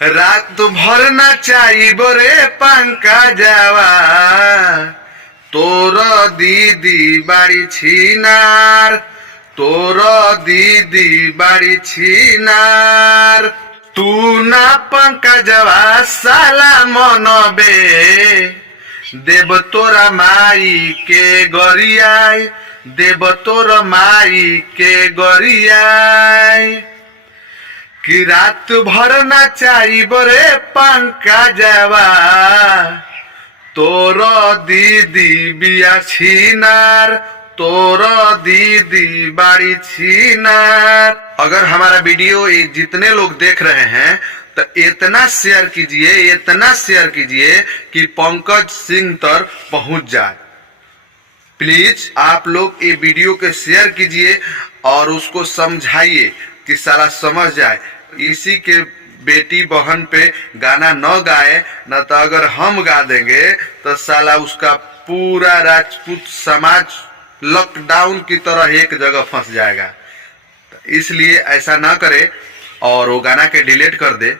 रात भर नचाइब रे पंकजवा तोर दीदी बाड़ी छिनार, तोर दीदी बाड़ी छिनार। तू ना पंकजवा साला मनबे देव तोरा माई के गरियाई, देव तोर माई के गरियाई। कि रात भर नचाइब रे पंकजवा तोर दीदी बिया छिनार, तोर दीदी बाड़ी छिनार। अगर हमारा वीडियो ये जितने लोग देख रहे हैं तो इतना शेयर कीजिए, इतना शेयर कीजिए कि पंकज सिंह तक पहुंच जाए। प्लीज आप लोग ये वीडियो के शेयर कीजिए और उसको समझाइए कि साला समझ जाए। इसी के बेटी बहन पे गाना न गाए, न तो अगर हम गा देंगे तो साला उसका पूरा राजपूत समाज लॉकडाउन की तरह एक जगह फंस जाएगा। तो इसलिए ऐसा ना करे और वो गाना के डिलीट कर दे।